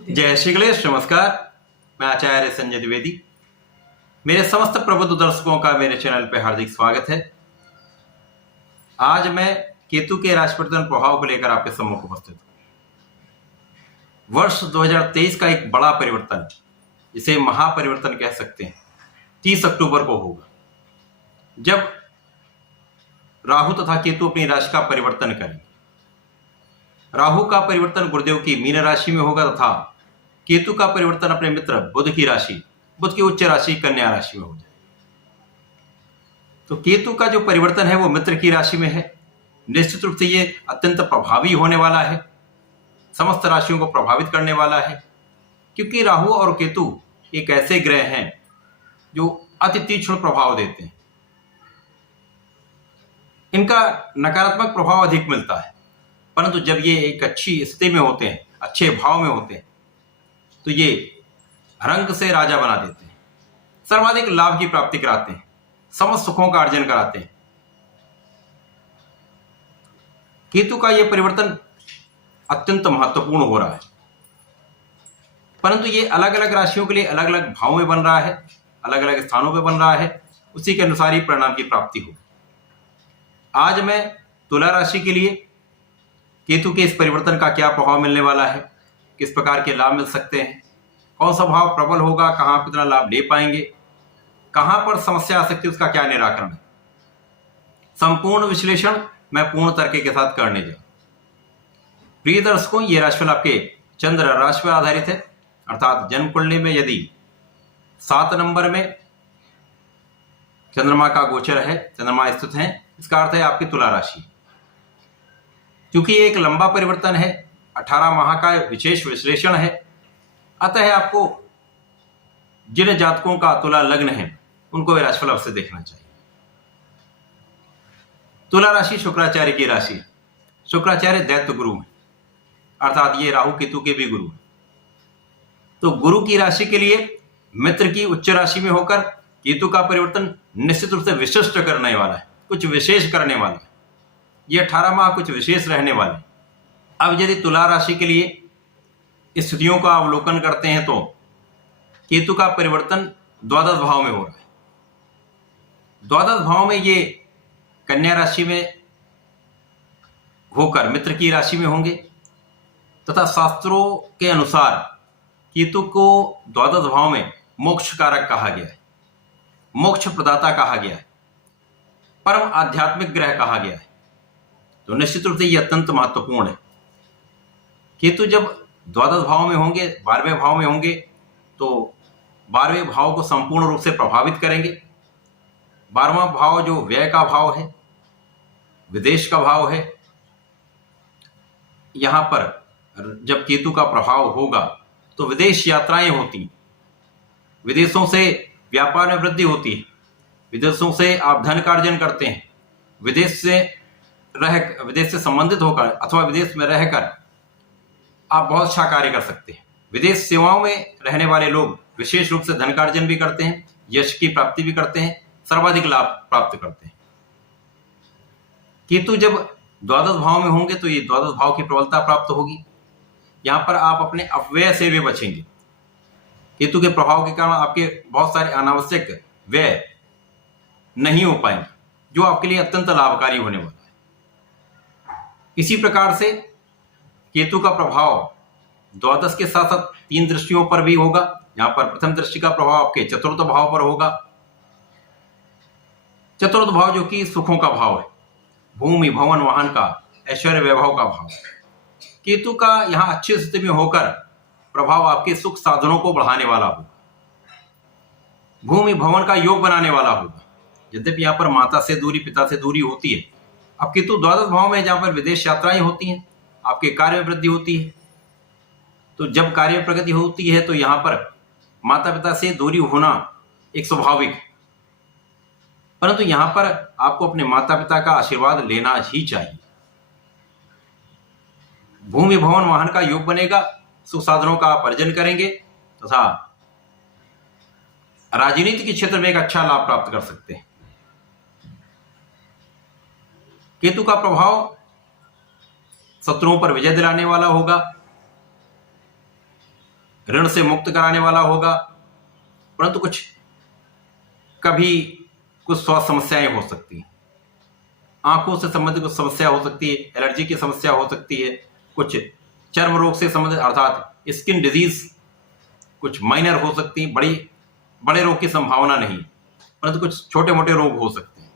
जय श्री गणेश। नमस्कार, मैं आचार्य संजय द्विवेदी। मेरे समस्त प्रबुद्ध दर्शकों का मेरे चैनल पर हार्दिक स्वागत है। आज मैं केतु के राशि परिवर्तन प्रभाव को लेकर आपके सम्मुख उपस्थित हूं। वर्ष 2023 का एक बड़ा परिवर्तन, इसे महापरिवर्तन कह सकते हैं, 30 अक्टूबर को होगा, जब राहु तथा केतु अपनी राशि का परिवर्तन करेंगे। राहु का परिवर्तन गुरुदेव की मीन राशि में होगा तथा केतु का परिवर्तन अपने मित्र बुध की उच्च राशि कन्या राशि में हो जाएगा। तो केतु का जो परिवर्तन है वो मित्र की राशि में है। निश्चित रूप से ये अत्यंत प्रभावी होने वाला है, समस्त राशियों को प्रभावित करने वाला है, क्योंकि राहु और केतु एक ऐसे ग्रह हैं जो अति तीक्ष्ण प्रभाव देते हैं। इनका नकारात्मक प्रभाव अधिक मिलता है, परंतु जब ये एक अच्छी स्थिति में होते हैं, अच्छे भाव में होते हैं, तो ये रंग से राजा बना देते हैं, सर्वाधिक लाभ की प्राप्ति कराते हैं, समस्त सुखों का अर्जन कराते हैं। केतु का यह परिवर्तन अत्यंत महत्वपूर्ण हो रहा है, परंतु ये अलग अलग राशियों के लिए अलग अलग भाव में बन रहा है, अलग अलग स्थानों पे बन रहा है, उसी के अनुसार ही परिणाम की प्राप्ति होगी। आज मैं तुला राशि के लिए केतु के इस परिवर्तन का क्या प्रभाव मिलने वाला है, किस प्रकार के लाभ मिल सकते हैं, कौन सा भाव प्रबल होगा, कहां कितना लाभ ले पाएंगे, कहां पर समस्या आ सकती है, उसका क्या निराकरण है, संपूर्ण विश्लेषण मैं पूर्ण तर्क के साथ करने जा रहा हूं। प्रिय दर्शकों, ये राशिफल आपके चंद्र राशि पर आधारित है, अर्थात जन्म कुंडली में यदि 7 नंबर में चंद्रमा का गोचर है, चंद्रमा स्थित है, इसका अर्थ है आपकी तुला राशि। क्योंकि ये एक लंबा परिवर्तन है, 18 माह का विशेष विश्लेषण है, अतः आपको जिन जातकों का तुला लग्न है उनको ये राशिफल अवश्य देखना चाहिए। तुला राशि शुक्राचार्य की राशि। शुक्राचार्य दैत्य गुरु है, अर्थात ये राहु केतु के भी गुरु है। तो गुरु की राशि के लिए मित्र की उच्च राशि में होकर केतु का परिवर्तन निश्चित रूप से विशिष्ट करने वाला है, कुछ विशेष करने वाला है। ये 18 माह कुछ विशेष रहने वाले। अब यदि तुला राशि के लिए स्थितियों का अवलोकन करते हैं तो केतु का परिवर्तन द्वादश भाव में हो रहा है। द्वादश भाव में ये कन्या राशि में होकर मित्र की राशि में होंगे, तथा शास्त्रों के अनुसार केतु को द्वादश भाव में मोक्ष कारक कहा गया है, मोक्ष प्रदाता कहा गया है, परम आध्यात्मिक ग्रह कहा गया है। तो निश्चित रूप से यह अत्यंत महत्वपूर्ण है। केतु जब द्वादश भाव में होंगे, 12वें भाव में होंगे, तो 12वें भाव को संपूर्ण रूप से प्रभावित करेंगे। 12वां भाव जो व्यय का भाव है, विदेश का भाव है, यहां पर जब केतु का प्रभाव होगा तो विदेश यात्राएं होती, विदेशों से व्यापार में वृद्धि होती है, विदेशों से आप धन का अर्जन करते हैं, विदेश से संबंधित होकर अथवा विदेश में रहकर आप बहुत अच्छा कार्य कर सकते हैं। विदेश सेवाओं में रहने वाले लोग विशेष रूप से धन का अर्जन भी करते हैं, यश की प्राप्ति भी करते हैं, सर्वाधिक लाभ प्राप्त करते हैं। केतु जब द्वादश भाव में होंगे तो ये द्वादश भाव की प्रबलता प्राप्त होगी। यहां पर आप अपने अपव्यय से भी बचेंगे। केतु के प्रभाव के कारण आपके बहुत सारे अनावश्यक व्यय नहीं हो पाएंगे, जो आपके लिए अत्यंत लाभकारी होने वाला है। इसी प्रकार से केतु का प्रभाव द्वादश के साथ साथ 3 दृष्टियों पर भी होगा। यहां पर प्रथम दृष्टि का प्रभाव आपके चतुर्थ भाव पर होगा। चतुर्थ भाव जो कि सुखों का भाव है, भूमि भवन वाहन का, ऐश्वर्य वैभव का भाव। केतु का यहां अच्छी स्थिति में होकर प्रभाव आपके सुख साधनों को बढ़ाने वाला होगा, भूमि भवन का योग बनाने वाला होगा। यद्यपि यहां पर माता से दूरी, पिता से दूरी होती है, अब केतु द्वादश भाव में जहां पर विदेश यात्राएं होती हैं, आपके कार्य में वृद्धि होती है। तो जब कार्य प्रगति होती है तो यहां पर माता पिता से दूरी होना एक स्वाभाविक है, परंतु यहां पर आपको अपने माता पिता का आशीर्वाद लेना ही चाहिए। भूमि भवन वाहन का योग बनेगा, सुख साधनों का आप अर्जन करेंगे तथा राजनीति के क्षेत्र में एक अच्छा लाभ प्राप्त कर सकते हैं। केतु का प्रभाव शत्रुओं पर विजय दिलाने वाला होगा। ऋण से मुक्त कराने वाला होगा, परंतु कभी कुछ स्वास्थ्य समस्याएं हो सकती हैं। आंखों से संबंधित कुछ समस्या हो सकती है, एलर्जी की समस्या हो सकती है, कुछ चर्म रोग से संबंधित अर्थात स्किन डिजीज कुछ माइनर हो सकती है, बड़े रोग की संभावना नहीं, परंतु कुछ छोटे मोटे रोग हो सकते हैं।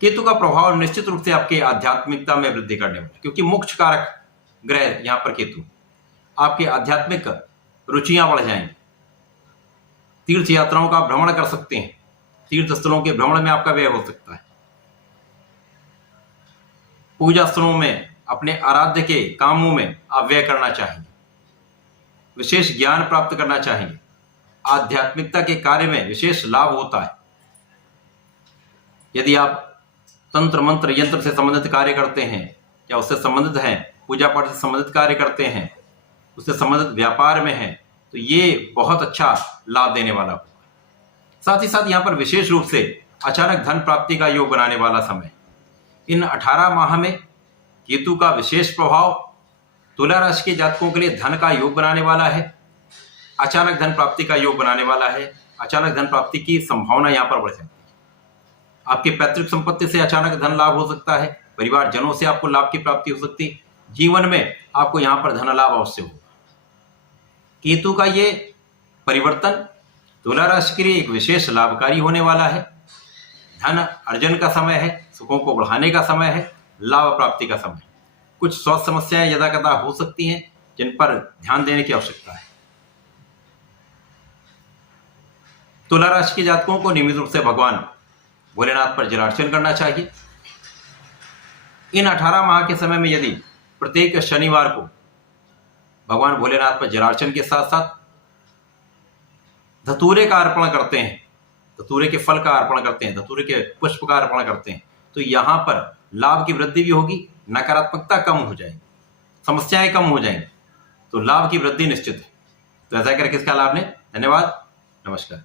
केतु का प्रभाव निश्चित रूप से आपके आध्यात्मिकता में वृद्धि करने वाला, क्योंकि मोक्ष कारक ग्रह यहां पर केतु, आपकी आध्यात्मिक रुचियां बढ़ जाएंगी, तीर्थ यात्राओं का भ्रमण कर सकते हैं, तीर्थ स्थलों के भ्रमण में आपका व्यय हो सकता है, पूजा स्थलों में अपने आराध्य के कामों में आप व्यय करना चाहेंगे, विशेष ज्ञान प्राप्त करना चाहेंगे, आध्यात्मिकता के कार्य में विशेष लाभ होता है। यदि आप तंत्र मंत्र यंत्र से संबंधित कार्य करते हैं या उससे संबंधित हैं, पूजा पाठ से संबंधित कार्य करते हैं, उससे संबंधित व्यापार में हैं, तो ये बहुत अच्छा लाभ देने वाला होगा। साथ ही साथ यहाँ पर विशेष रूप से अचानक धन प्राप्ति का योग बनाने वाला समय। इन 18 माह में केतु का विशेष प्रभाव तुला राशि के जातकों के लिए धन का योग बनाने वाला है, अचानक धन प्राप्ति का योग बनाने वाला है। अचानक धन प्राप्ति की संभावना यहाँ पर बढ़ जाती है। आपके पैतृक संपत्ति से अचानक धन लाभ हो सकता है, परिवारजनों से आपको लाभ की प्राप्ति हो सकती है, जीवन में आपको यहाँ पर धन लाभ अवश्य होगा। केतु का ये परिवर्तन तुला राशि के लिए एक विशेष लाभकारी होने वाला है। धन अर्जन का समय है, सुखों को बढ़ाने का समय है, लाभ प्राप्ति का समय। कुछ स्वास्थ्य समस्याएं यदा कदा हो सकती हैं जिन पर ध्यान देने की आवश्यकता है। तुला राशि के जातकों को नियमित रूप से भगवान भोलेनाथ पर जलार्चन करना चाहिए। इन 18 माह के समय में यदि प्रत्येक शनिवार को भगवान भोलेनाथ पर जलार्चन के साथ साथ धतूरे का अर्पण करते हैं, धतूरे के फल का अर्पण करते हैं, धतूरे के पुष्प का अर्पण करते हैं, तो यहां पर लाभ की वृद्धि भी होगी, नकारात्मकता कम हो जाएगी, समस्याएं कम हो जाएंगी, तो लाभ की वृद्धि निश्चित है। तो ऐसा करके इसका लाभ लें। धन्यवाद, नमस्कार।